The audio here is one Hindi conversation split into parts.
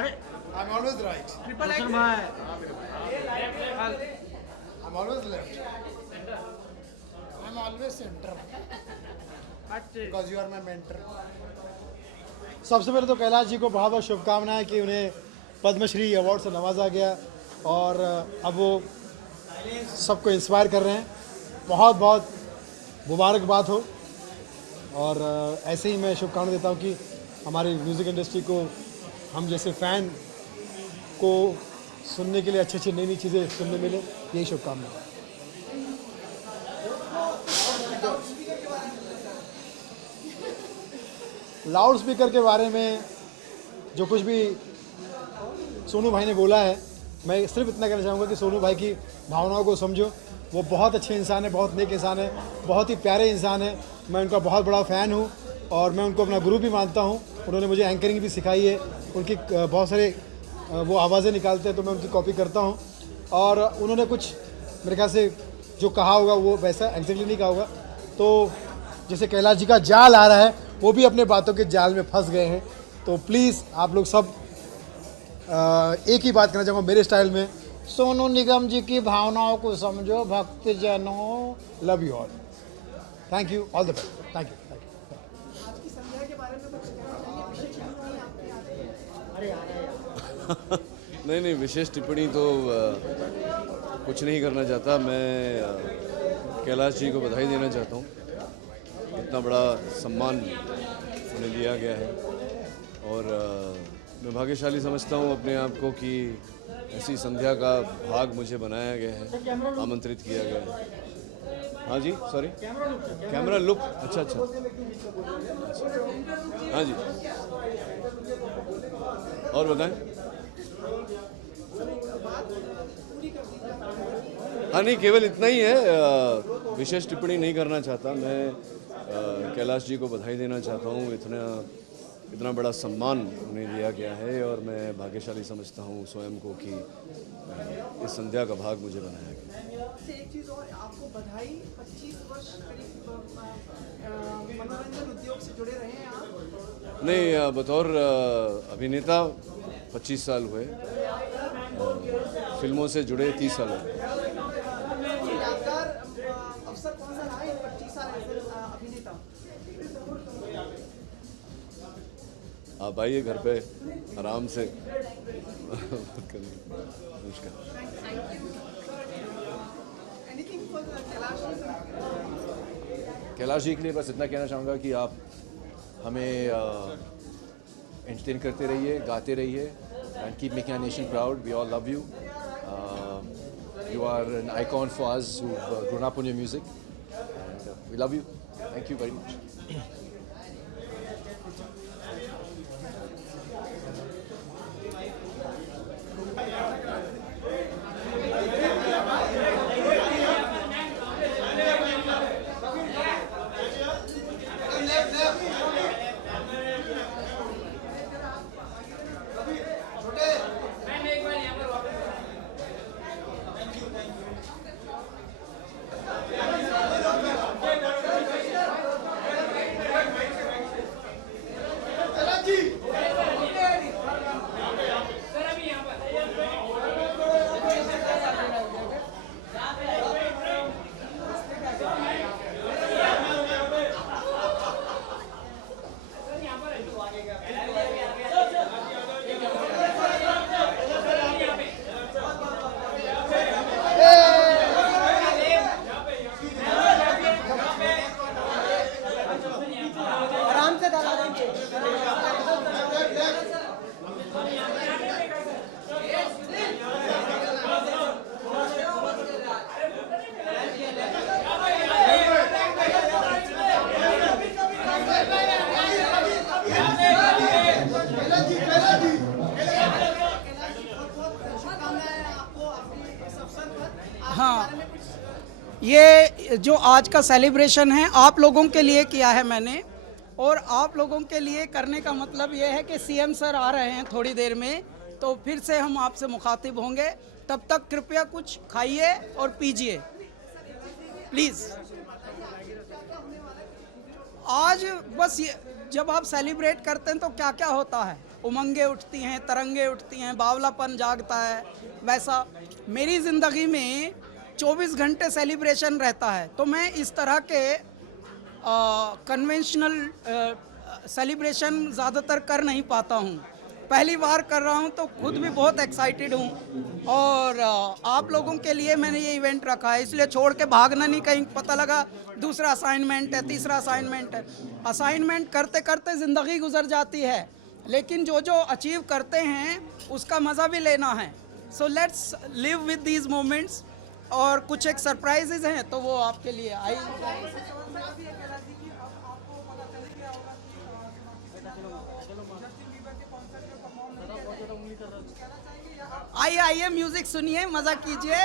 I'm always right. I'm always left. I'm always center. Because you are my mentor. सबसे पहले तो कैलाश जी को बहुत बहुत शुभकामनाएं कि उन्हें पद्मश्री अवार्ड से नवाजा गया और अब वो सबको इंस्पायर कर रहे हैं। बहुत बहुत मुबारकबाद हो और ऐसे ही मैं शुभकामनाएं देता हूँ कि हमारी म्यूज़िक इंडस्ट्री को हम जैसे फ़ैन को सुनने के लिए अच्छी अच्छी नई नई चीज़ें सुनने मिले, यही शुभकामनाएं। लाउड स्पीकर के बारे में जो कुछ भी सोनू भाई ने बोला है, मैं सिर्फ इतना कहना चाहूँगा कि सोनू भाई की भावनाओं को समझो। वो बहुत अच्छे इंसान है, बहुत नेक इंसान है, बहुत ही प्यारे इंसान है। मैं उनका बहुत बड़ा फ़ैन हूँ और मैं उनको अपना गुरु भी मानता हूँ। उन्होंने मुझे एंकरिंग भी सिखाई है। उनकी बहुत सारे वो आवाज़ें निकालते हैं तो मैं उनकी कॉपी करता हूँ और उन्होंने कुछ मेरे ख्याल से जो कहा होगा वो वैसा एग्जैक्टली नहीं कहा होगा। तो जैसे कैलाश जी का जाल आ रहा है, वो भी अपने बातों के जाल में फंस गए हैं। तो प्लीज़ आप लोग सब एक ही बात करना चाहूँगा मेरे स्टाइल में, सोनू निगम जी की भावनाओं को समझो भक्तजनों। Love you all, thank you, all the best, thank you. आज की संध्या के बारे में कुछ कहना चाहिए? विशेष टिप्पणी आपकी आज है? नहीं नहीं, विशेष टिप्पणी तो कुछ नहीं करना चाहता। मैं कैलाश जी को बधाई देना चाहता हूँ। इतना बड़ा सम्मान उन्हें दिया गया है और मैं भाग्यशाली समझता हूँ अपने आप को कि ऐसी संध्या का भाग मुझे बनाया गया है, आमंत्रित किया गया है। हाँ जी, सॉरी, कैमरा लुक, अच्छा अच्छा, हाँ जी, और बताएं। हाँ नहीं, केवल इतना ही है, विशेष टिप्पणी नहीं करना चाहता। मैं कैलाश जी को बधाई देना चाहता हूँ। इतना बड़ा सम्मान उन्हें दिया गया है और मैं भाग्यशाली समझता हूँ स्वयं को कि इस संध्या का भाग मुझे बनाया गया। एक चीज़ और, आपको बधाई। 25 वर्ष करीब मनोरंजन उद्योग से जुड़े रहे हैं आप? नहीं, बतौर अभिनेता 25 साल हुए, फिल्मों से जुड़े 30 साल हुए। यादगार अवसर कौन सा रहा है 25 साल अभिनेता? आप आइए घर पे आराम से बात करने। नमस्कार। कैलाश जी के लिए बस इतना कहना चाहूँगा कि आप हमें एंटरटेन करते रहिए, गाते रहिए, and keep making our nation proud. We all love you. You are an icon for us who've grown up on your music, and we love you. Thank you very much. हाँ, ये जो आज का सेलिब्रेशन है आप लोगों के लिए किया है मैंने, और आप लोगों के लिए करने का मतलब ये है कि सीएम सर आ रहे हैं थोड़ी देर में, तो फिर से हम आपसे मुखातिब होंगे। तब तक कृपया कुछ खाइए और पीजिए प्लीज़। आज बस ये जब आप सेलिब्रेट करते हैं तो क्या क्या होता है, उमंगें उठती हैं, तरंगे उठती हैं, बावलापन जागता है, वैसा मेरी ज़िंदगी में 24 घंटे सेलिब्रेशन रहता है। तो मैं इस तरह के कन्वेंशनल सेलिब्रेशन ज़्यादातर कर नहीं पाता हूँ। पहली बार कर रहा हूँ तो खुद भी बहुत एक्साइटेड हूँ और आप लोगों के लिए मैंने ये इवेंट रखा है, इसलिए छोड़ के भागना नहीं। कहीं पता लगा दूसरा असाइनमेंट है, तीसरा असाइनमेंट है। असाइनमेंट करते करते ज़िंदगी गुजर जाती है, लेकिन जो जो अचीव करते हैं उसका मज़ा भी लेना है। So let's live with these moments. और कुछ एक सरप्राइजेज हैं तो वो आपके लिए आई। आइए आइए, म्यूजिक सुनिए, मजा कीजिए,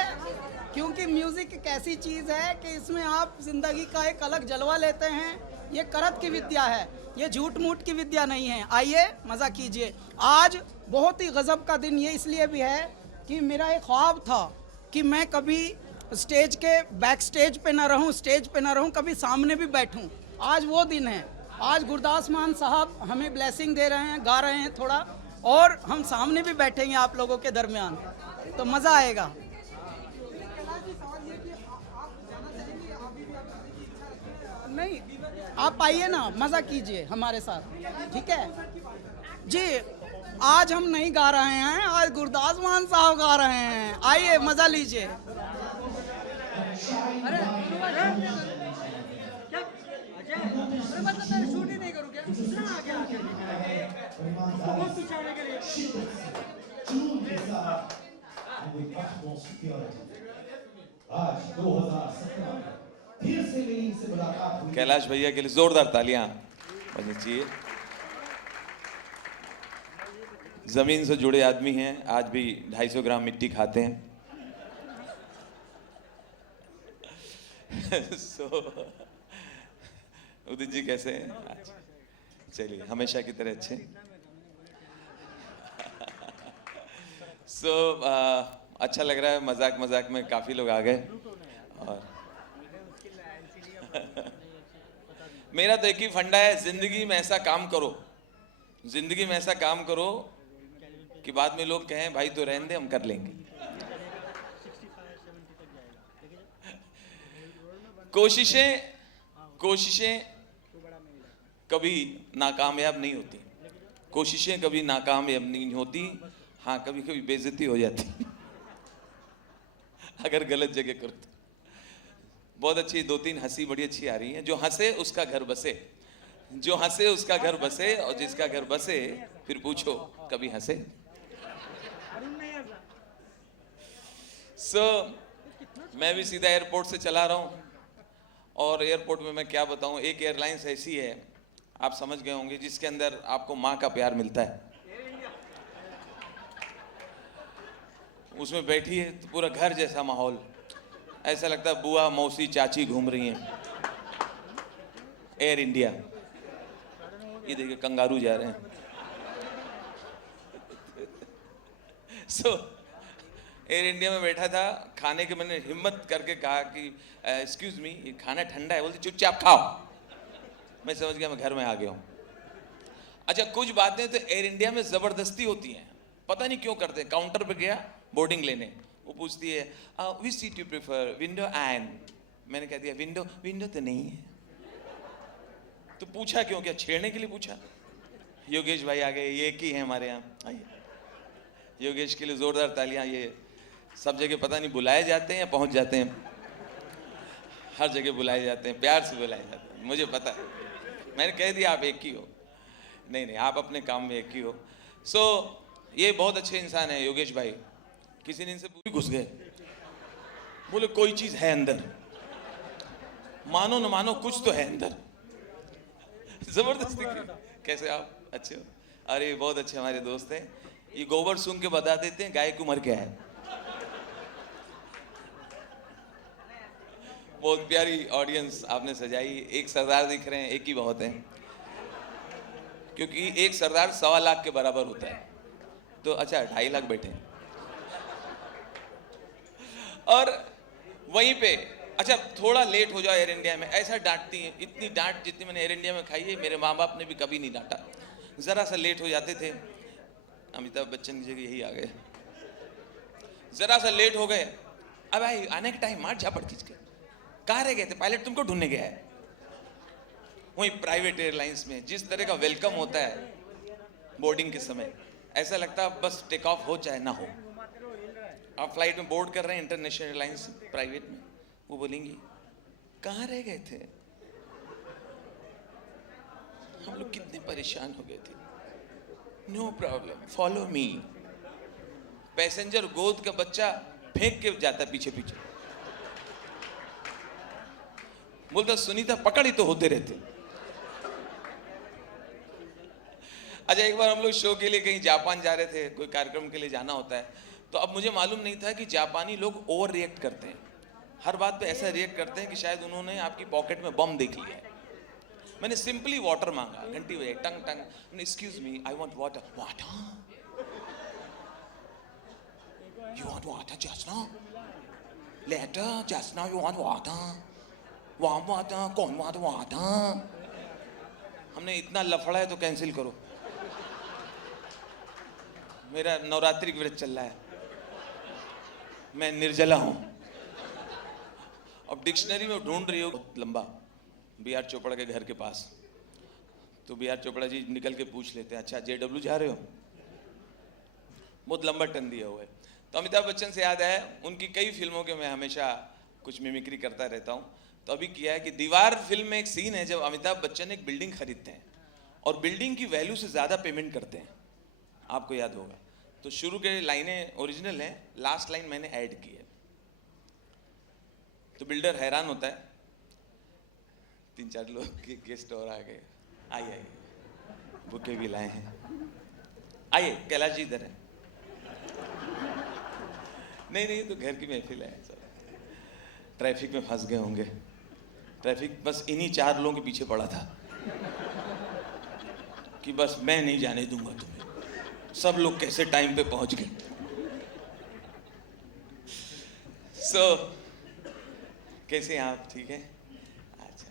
क्योंकि म्यूजिक एक ऐसी चीज है कि इसमें आप जिंदगी का एक अलग जलवा लेते हैं। ये करत की विद्या है, ये झूठ मूठ की विद्या नहीं है। आइए मजा कीजिए। आज बहुत ही गजब का दिन ये इसलिए भी है कि मेरा एक ख्वाब था कि मैं कभी स्टेज के बैक स्टेज पे ना रहूं, स्टेज पे ना रहूं, कभी सामने भी बैठूं। आज वो दिन है। आज गुरदास मान साहब हमें ब्लेसिंग दे रहे हैं, गा रहे हैं थोड़ा, और हम सामने भी बैठेंगे आप लोगों के दरमियान, तो मज़ा आएगा। नहीं, आप आइए ना, मज़ा कीजिए हमारे साथ, ठीक है जी। आज हम नहीं गा रहे हैं, आज गुरदास मान साहब गा रहे हैं। आइए मज़ा लीजिए। शूट ही नहीं करूँ क्या? कैलाश भैया के लिए जोरदार तालियां बजनी चाहिए। जमीन से जुड़े आदमी हैं, आज भी 250 ग्राम मिट्टी खाते हैं। उदित जी कैसे हैं? चलिए, हमेशा की तरह अच्छे। अच्छा लग रहा है, मजाक मजाक में काफी लोग आ गए। और मेरा तो एक ही फंडा है, जिंदगी में ऐसा काम करो, जिंदगी में ऐसा काम करो कि बाद में लोग कहें भाई तो रहने दे, हम कर लेंगे। कोशिशें कभी नाकामयाब नहीं होती, कोशिशें कभी नाकामयाब नहीं होती। हाँ, कभी कभी बेइज्जती हो जाती अगर गलत जगह करो तो। बहुत अच्छी 2-3 हंसी बड़ी अच्छी आ रही है। जो हंसे उसका घर बसे, जो हंसे उसका घर बसे, और जिसका घर बसे फिर पूछो कभी हंसे। मैं भी सीधा एयरपोर्ट से चला रहा हूँ, और एयरपोर्ट में मैं क्या बताऊँ, एक एयरलाइंस ऐसी है, आप समझ गए होंगे, जिसके अंदर आपको माँ का प्यार मिलता है। उसमें बैठी है तो पूरा घर जैसा माहौल, ऐसा लगता है बुआ मौसी चाची घूम रही हैं। एयर इंडिया, ये देखिए कंगारू जा रहे हैं। एयर इंडिया में बैठा था, खाने के मैंने हिम्मत करके कहा कि एक्सक्यूज मी, ये खाना ठंडा है। बोलती चुपचाप खाओ। मैं समझ गया मैं घर में आ गया हूँ। अच्छा, कुछ बातें तो एयर इंडिया में ज़बरदस्ती होती हैं, पता नहीं क्यों करते हैं। काउंटर पे गया बोर्डिंग लेने, वो पूछती है which seat you prefer, window and. मैंने कह दिया विंडो। विंडो तो नहीं है। तो पूछा क्यों? क्या छेड़ने के लिए पूछा? योगेश भाई आ गए, ये एक ही है हमारे यहाँ। आइए, योगेश के लिए जोरदार तालियां। ये सब जगह पता नहीं बुलाए जाते हैं या पहुंच जाते हैं, हर जगह बुलाए जाते हैं, प्यार से बुलाए जाते हैं, मुझे पता है। मैंने कह दिया आप एक ही हो। नहीं नहीं, आप अपने काम में एक ही हो। ये बहुत अच्छे इंसान है योगेश भाई। किसी ने इनसे पूरी घुस गए, बोले कोई चीज है अंदर, मानो न मानो कुछ तो है अंदर। जबरदस्ती कैसे आप अच्छे हो? अरे बहुत अच्छे हमारे दोस्त हैं। ये गोबर सूंघ के बता देते हैं गाय की उम्र क्या है। बहुत प्यारी ऑडियंस आपने सजाई। एक सरदार दिख रहे हैं, एक ही बहुत है, क्योंकि एक सरदार 1.25 लाख के बराबर होता है। तो अच्छा 2.5 लाख बैठे हैं। और वहीं पे अच्छा थोड़ा लेट हो जाओ एयर इंडिया में, ऐसा डांटती है। इतनी डांट जितनी मैंने एयर इंडिया में खाई है, मेरे माँ बाप ने भी कभी नहीं डांटा। ज़रा सा लेट हो जाते थे, अमिताभ बच्चन की जगह यही आ गए, जरा सा लेट हो गए, अब भाई आने के टाइम मार झापड़ खींच के, कहाँ रह गए थे, पायलट तुमको ढूंढने गया है। वहीं प्राइवेट एयरलाइंस में जिस तरह का वेलकम होता है बोर्डिंग के समय, ऐसा लगता है बस टेक ऑफ हो चाहे ना हो। आप फ्लाइट में बोर्ड कर रहे हैं इंटरनेशनल एयरलाइंस प्राइवेट में, वो बोलेंगी कहाँ रह गए थे, हम लोग कितने परेशान हो गए थे। No problem, follow me. Passenger गोद का बच्चा फेंक के जाता पीछे पीछे, बोलता सुनीता पकड़ ही तो होते रहते। अच्छा, एक बार हम लोग शो के लिए कहीं जापान जा रहे थे, कोई कार्यक्रम के लिए जाना होता है, तो अब मुझे मालूम नहीं था कि जापानी लोग ओवर रिएक्ट करते हैं, हर बात पे ऐसा रिएक्ट करते हैं कि शायद उन्होंने आपकी पॉकेट में बम देख लिया है। मैंने सिंपली वाटर मांगा, घंटी बजाई, टंग टंग, excuse me I want water. Water? You want water just now? Later just now you want water? Warm water? कौन वाटर? वाटर? हमने इतना लफड़ा है तो कैंसिल करो, मेरा नवरात्रि का व्रत चल रहा है, मैं निर्जला हूं। अब डिक्शनरी में ढूंढ रही हो लंबा, बी आर चोपड़ा के घर के पास, तो बी आर चोपड़ा जी निकल के पूछ लेते हैं, अच्छा JW जा रहे हो? बहुत लंबा टन दिया हुआ है। तो अमिताभ बच्चन से याद है, उनकी कई फिल्मों के मैं हमेशा कुछ मिमिक्री करता रहता हूँ। तो अभी किया है कि दीवार फिल्म में एक सीन है जब अमिताभ बच्चन एक बिल्डिंग खरीदते हैं और बिल्डिंग की वैल्यू से ज़्यादा पेमेंट करते हैं, आपको याद होगा। तो शुरू के लाइनें ओरिजिनल हैं, लास्ट लाइन मैंने ऐड की है। तो बिल्डर हैरान होता है, 3-4 लोग के गेस्ट और आ गए, आइए बुके भी लाए हैं, आइए कैलाश जी इधर है। नहीं तो घर की महफिल है, ट्रैफिक में फंस गए होंगे, ट्रैफिक बस इन्हीं 4 लोगों के पीछे पड़ा था कि बस मैं नहीं जाने दूंगा तुम्हें, सब लोग कैसे टाइम पे पहुंच गए। कैसे आप ठीक है? अच्छा,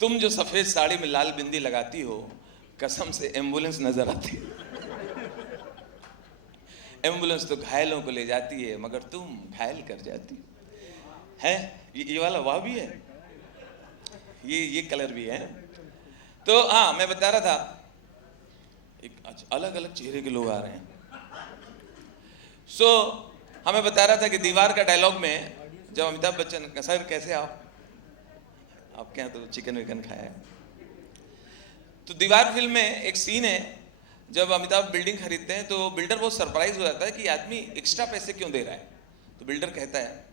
तुम जो सफेद साड़ी में लाल बिंदी लगाती हो, कसम से एम्बुलेंस नजर आती है। एम्बुलेंस तो घायलों को ले जाती है, मगर तुम घायल कर जाती है। ये वाला वाह भी है, ये कलर भी है। तो हाँ, मैं बता रहा था, एक अलग अलग चेहरे के लोग आ रहे हैं। हमें बता रहा था कि दीवार का डायलॉग में जब अमिताभ बच्चन, सर कैसे आपके यहाँ तो चिकन विकन खाया है। तो दीवार फिल्म में एक सीन है जब अमिताभ बिल्डिंग खरीदते हैं, तो बिल्डर बहुत सरप्राइज हो जाता है कि आदमी एक्स्ट्रा पैसे क्यों दे रहा है। तो बिल्डर कहता है,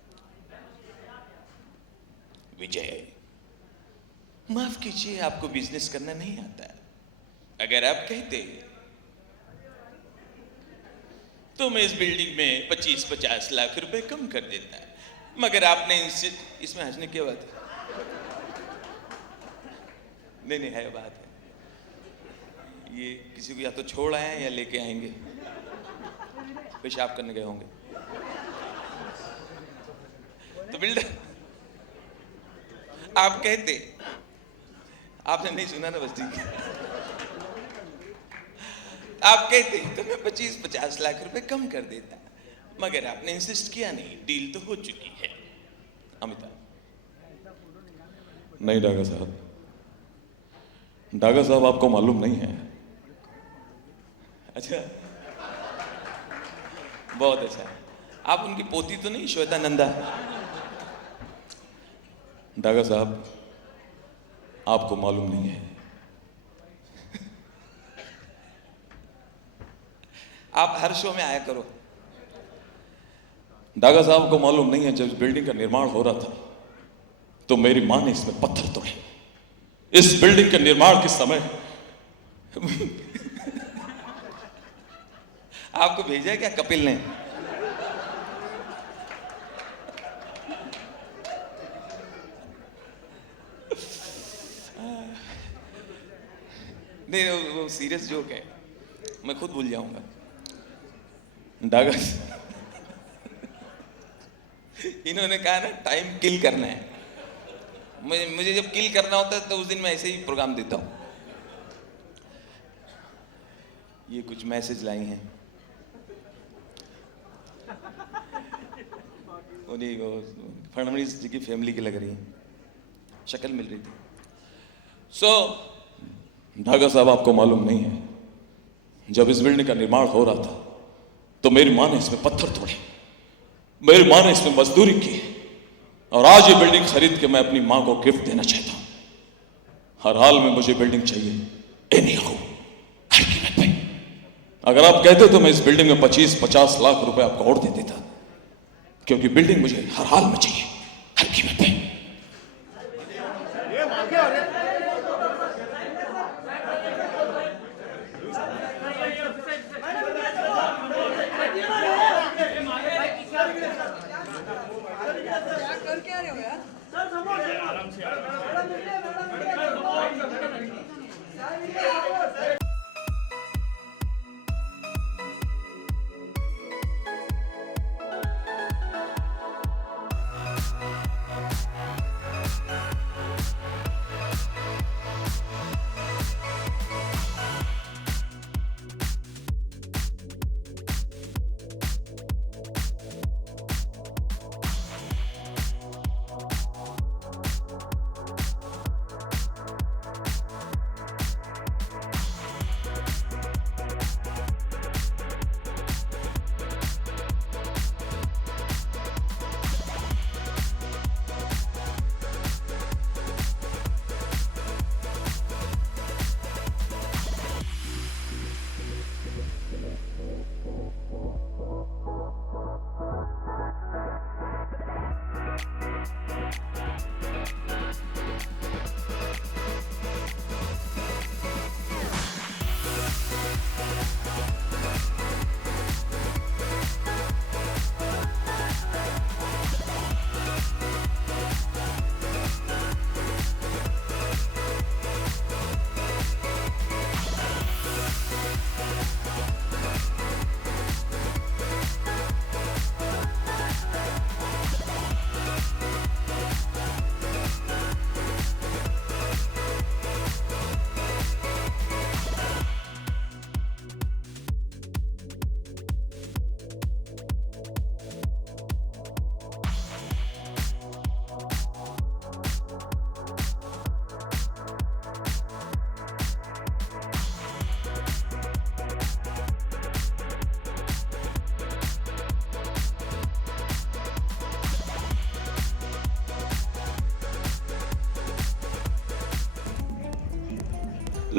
विजय माफ कीजिए, आपको बिजनेस करना नहीं आता है, अगर आप कहते तो मैं इस बिल्डिंग में 25-50 लाख रुपए कम कर देता, मगर आपने इसमें हंसने की बात है? नहीं है बात है, ये किसी को या तो छोड़ आए हैं या लेके आएंगे, पेशाब करने गए होंगे। तो बिल्डर, आप कहते, आपने नहीं सुना ना, बस ठीक है, आप कहते तो मैं 25-50 लाख रुपए कम कर देता, मगर आपने इंसिस्ट किया नहीं, डील तो हो चुकी है। अमिताभ, नहीं डागा साहब आपको मालूम नहीं है। अच्छा, बहुत अच्छा। आप उनकी पोती तो नहीं, श्वेता नंदा? डागा साहब आपको मालूम नहीं है, आप हर शो में आया करो। डागा साहब को मालूम नहीं है, जब इस बिल्डिंग का निर्माण हो रहा था तो मेरी मां ने इसमें पत्थर तोड़े। इस बिल्डिंग के निर्माण के समय आपको भेजा है क्या कपिल ने? नहीं, वो सीरियस जोक है, मैं खुद भूल जाऊंगा। डागा इन्होंने कहा ना, टाइम किल करना है। मुझे जब किल करना होता है तो उस दिन मैं ऐसे ही प्रोग्राम देता हूं। ये कुछ मैसेज लाई हैं, उन्हीं वो फडणवीस जी की फैमिली की लग रही है, शक्ल मिल रही थी। सो धागा साहब, आपको मालूम नहीं है, जब इस बिल्डिंग का निर्माण हो रहा था तो मेरी माँ ने इसमें पत्थर तोड़े, मेरी माँ ने इसमें मजदूरी की, और आज ये बिल्डिंग खरीद के मैं अपनी माँ को गिफ्ट देना चाहता हूं। हर हाल में मुझे बिल्डिंग चाहिए, हर कीमत पे। अगर आप कहते तो मैं इस बिल्डिंग में 25-50 लाख रुपए आपको और दे देता, क्योंकि बिल्डिंग मुझे हर हाल में चाहिए, हर कीमत पे।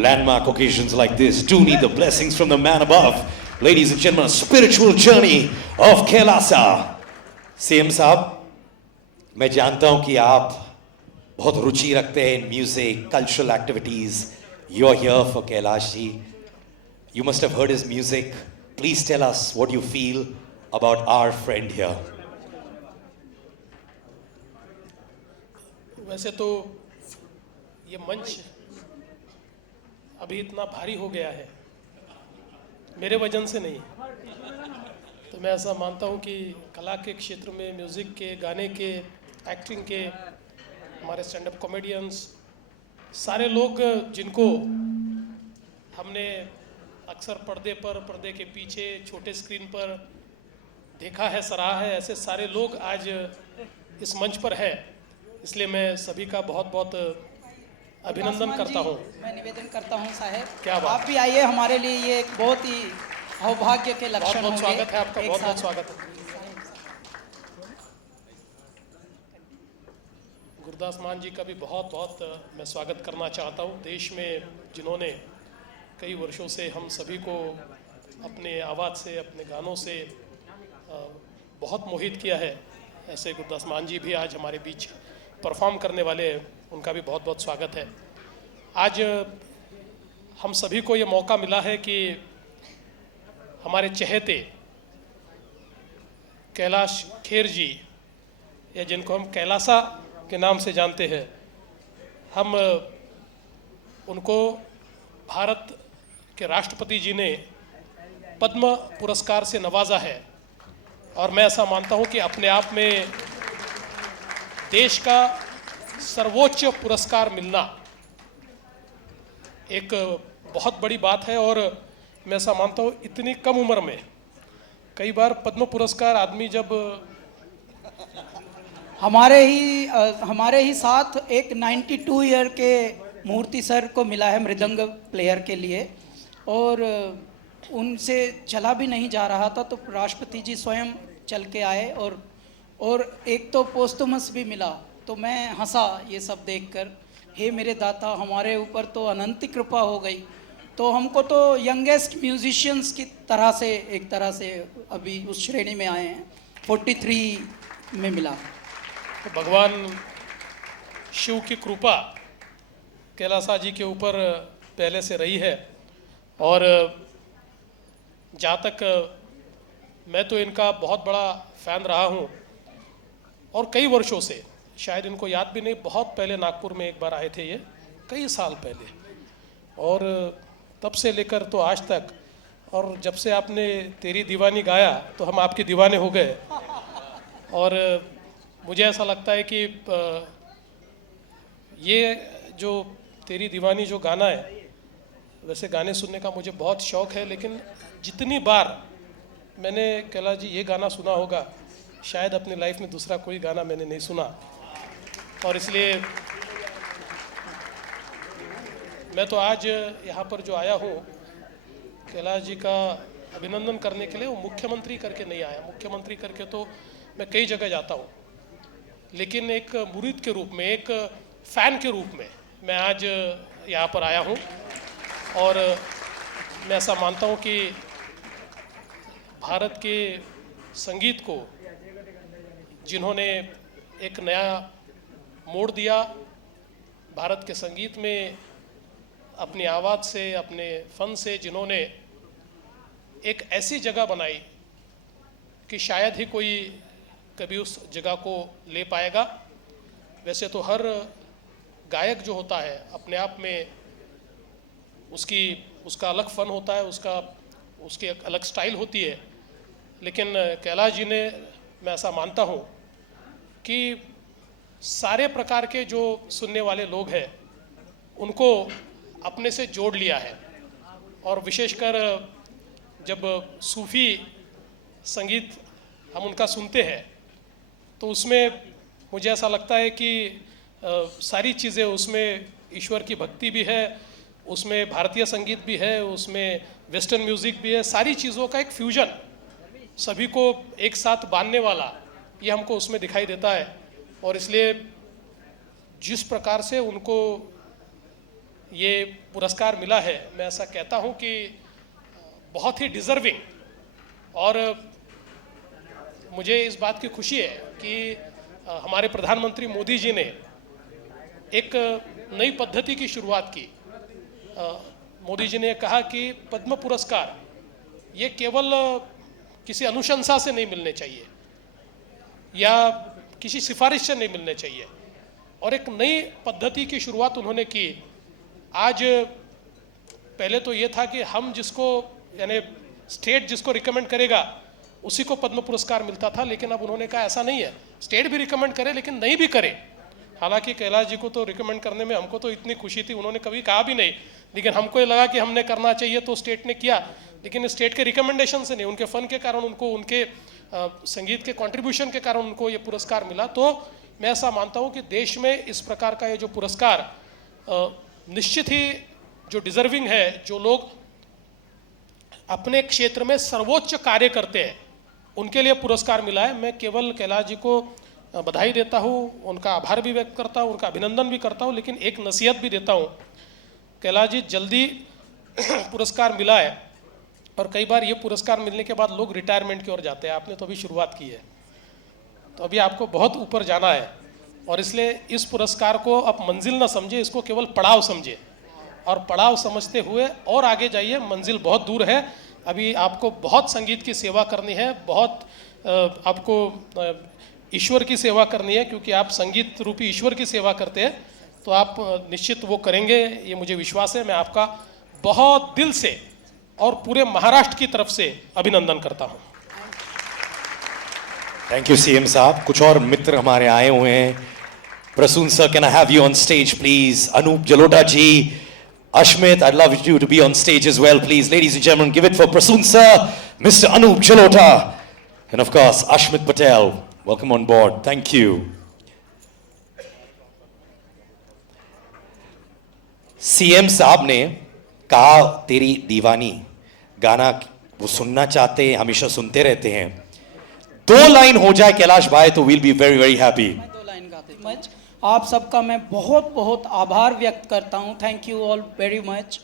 Landmark occasions like this do need the blessings from the man above. Ladies and gentlemen, a spiritual journey of Kailasa. CM साहब, मैं जानता हूं कि आप बहुत रुचि रखते हैं in music, cultural activities. You're here for Kailash ji. You must have heard his music. Please tell us what you feel about our friend here. वैसे तो ये मंच अभी इतना भारी हो गया है, मेरे वजन से नहीं। तो मैं ऐसा मानता हूँ कि कला के क्षेत्र में, म्यूज़िक के, गाने के, एक्टिंग के, हमारे स्टैंड अप कॉमेडियंस, सारे लोग जिनको हमने अक्सर पर्दे पर, पर्दे के पीछे, छोटे स्क्रीन पर देखा है, सराहा है, ऐसे सारे लोग आज इस मंच पर है। इसलिए मैं सभी का बहुत बहुत अभिनंदन करता हूँ। मैं निवेदन करता हूँ साहब, क्या बात। आप भी आइए, हमारे लिए ये एक बहुत ही सौभाग्य के लक्षण बहुत होंगे। स्वागत है आपका, एक बहुत बहुत साथ। स्वागत है। गुरदास मान जी का भी बहुत बहुत मैं स्वागत करना चाहता हूँ। देश में जिन्होंने कई वर्षों से हम सभी को अपने आवाज़ से, अपने गानों से बहुत मोहित किया है, ऐसे गुरदास मान जी भी आज हमारे बीच परफॉर्म करने वाले हैं, उनका भी बहुत बहुत स्वागत है। आज हम सभी को ये मौका मिला है कि हमारे चहेते कैलाश खेर जी, या जिनको हम कैलासा के नाम से जानते हैं, हम उनको भारत के राष्ट्रपति जी ने पद्म पुरस्कार से नवाजा है। और मैं ऐसा मानता हूं कि अपने आप में देश का सर्वोच्च पुरस्कार मिलना एक बहुत बड़ी बात है। और मैं ऐसा मानता हूँ इतनी कम उम्र में कई बार पद्म पुरस्कार आदमी जब हमारे ही साथ एक 92 ईयर के मूर्ति सर को मिला है मृदंग प्लेयर के लिए, और उनसे चला भी नहीं जा रहा था तो राष्ट्रपति जी स्वयं चल के आए, और एक तो पोस्टमस भी मिला। तो मैं हंसा ये सब देखकर, हे मेरे दाता, हमारे ऊपर तो अनंत कृपा हो गई। तो हमको तो यंगेस्ट म्यूजिशियंस की तरह से एक तरह से अभी उस श्रेणी में आए हैं, 43 में मिला। तो भगवान शिव की कृपा कैलासा जी के ऊपर पहले से रही है, और जहाँ तक मैं तो इनका बहुत बड़ा फ़ैन रहा हूँ, और कई वर्षों से, शायद इनको याद भी नहीं, बहुत पहले नागपुर में एक बार आए थे ये, कई साल पहले, और तब से लेकर तो आज तक, और जब से आपने तेरी दीवानी गाया तो हम आपके दीवाने हो गए। और मुझे ऐसा लगता है कि ये जो तेरी दीवानी जो गाना है, वैसे गाने सुनने का मुझे बहुत शौक़ है, लेकिन जितनी बार मैंने कैलाश जी ये गाना सुना होगा, शायद अपनी लाइफ में दूसरा कोई गाना मैंने नहीं सुना। और इसलिए मैं तो आज यहाँ पर जो आया हूँ कैलाश जी का अभिनंदन करने के लिए, वो मुख्यमंत्री करके नहीं आया। मुख्यमंत्री करके तो मैं कई जगह जाता हूँ, लेकिन एक मुरीद के रूप में, एक फ़ैन के रूप में मैं आज यहाँ पर आया हूँ। और मैं ऐसा मानता हूँ कि भारत के संगीत को जिन्होंने एक नया मोड़ दिया, भारत के संगीत में अपनी आवाज़ से, अपने फ़न से जिन्होंने एक ऐसी जगह बनाई कि शायद ही कोई कभी उस जगह को ले पाएगा। वैसे तो हर गायक जो होता है अपने आप में उसका अलग फ़न होता है, उसकी एक अलग स्टाइल होती है, लेकिन कैलाश जी ने, मैं ऐसा मानता हूँ कि सारे प्रकार के जो सुनने वाले लोग हैं उनको अपने से जोड़ लिया है। और विशेषकर जब सूफ़ी संगीत हम उनका सुनते हैं तो उसमें मुझे ऐसा लगता है कि सारी चीज़ें, उसमें ईश्वर की भक्ति भी है, उसमें भारतीय संगीत भी है, उसमें वेस्टर्न म्यूज़िक भी है, सारी चीज़ों का एक फ्यूजन, सभी को एक साथ बांधने वाला, ये हमको उसमें दिखाई देता है। और इसलिए जिस प्रकार से उनको ये पुरस्कार मिला है, मैं ऐसा कहता हूँ कि बहुत ही डिज़र्विंग। और मुझे इस बात की खुशी है कि हमारे प्रधानमंत्री मोदी जी ने एक नई पद्धति की शुरुआत की। मोदी जी ने कहा कि पद्म पुरस्कार ये केवल किसी अनुशंसा से नहीं मिलने चाहिए या किसी सिफारिश से नहीं मिलने चाहिए, और एक नई पद्धति की शुरुआत उन्होंने की। आज पहले तो ये था कि हम जिसको, यानी स्टेट जिसको रिकमेंड करेगा उसी को पद्म पुरस्कार मिलता था, लेकिन अब उन्होंने कहा ऐसा नहीं है, स्टेट भी रिकमेंड करे लेकिन नहीं भी करे। हालांकि कैलाश जी को तो रिकमेंड करने में हमको तो इतनी खुशी थी, उन्होंने कभी कहा भी नहीं, लेकिन हमको ये लगा कि हमने करना चाहिए तो स्टेट ने किया, लेकिन स्टेट के रिकमेंडेशन से नहीं, उनके फ़न के कारण, उनको उनके संगीत के कंट्रीब्यूशन के कारण उनको ये पुरस्कार मिला। तो मैं ऐसा मानता हूँ कि देश में इस प्रकार का ये जो पुरस्कार निश्चित ही जो डिज़र्विंग है, जो लोग अपने क्षेत्र में सर्वोच्च कार्य करते हैं, उनके लिए पुरस्कार मिला है। मैं केवल कैलाश जी को बधाई देता हूँ, उनका आभार भी व्यक्त करता हूँ, उनका अभिनंदन भी करता हूँ, लेकिन एक नसीहत भी देता हूँ। कैलाश जी, जल्दी पुरस्कार मिला है और कई बार ये पुरस्कार मिलने के बाद लोग रिटायरमेंट की ओर जाते हैं, आपने तो अभी शुरुआत की है, तो अभी आपको बहुत ऊपर जाना है, और इसलिए इस पुरस्कार को आप मंजिल ना समझे, इसको केवल पड़ाव समझे, और पड़ाव समझते हुए और आगे जाइए, मंजिल बहुत दूर है। अभी आपको बहुत संगीत की सेवा करनी है, बहुत आपको ईश्वर की सेवा करनी है, क्योंकि आप संगीत रूपी ईश्वर की सेवा करते हैं, तो आप निश्चित वो करेंगे, ये मुझे विश्वास है। मैं आपका बहुत दिल से और पूरे महाराष्ट्र की तरफ से अभिनंदन करता हूँ। थैंक यू सीएम साहब। कुछ और मित्र हमारे आए हुए हैं। Prasoon sir, can I have you on stage please? Anup Jalota ji, Ashmit, I'd love you to be on stage as well, please. Ladies and gentlemen, give it for Prasoon sir, Mr. Anup Jalota, and of course, Ashmit Patel. Welcome on board. Thank you. CM साहब ने कहा तेरी दीवानी गाना वो सुनना चाहते हैं, हमेशा सुनते रहते हैं. 2 लाइन हो जाए कैलाश भाई तो we'll be very very happy. मैं 2 लाइन गाते मच. आप सबका मैं बहुत बहुत आभार व्यक्त करता हूँ. Thank you all very much.